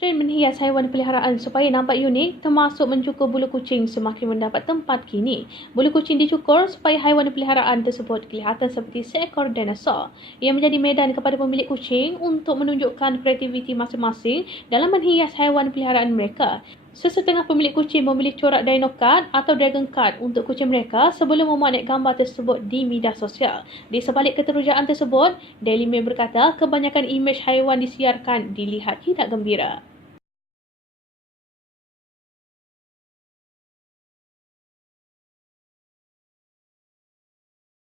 Trend menghias haiwan peliharaan supaya nampak unik, termasuk mencukur bulu kucing semakin mendapat tempat kini. Bulu kucing dicukur supaya haiwan peliharaan tersebut kelihatan seperti seekor dinosaur. Ia menjadi medan kepada pemilik kucing untuk menunjukkan kreativiti masing-masing dalam menghias haiwan peliharaan mereka. Sesetengah pemilik kucing memilih corak dino card atau dragon card untuk kucing mereka sebelum memuat gambar tersebut di media sosial. Di sebalik keterujaan tersebut, Daily Mail berkata kebanyakan imej haiwan disiarkan dilihat tidak gembira.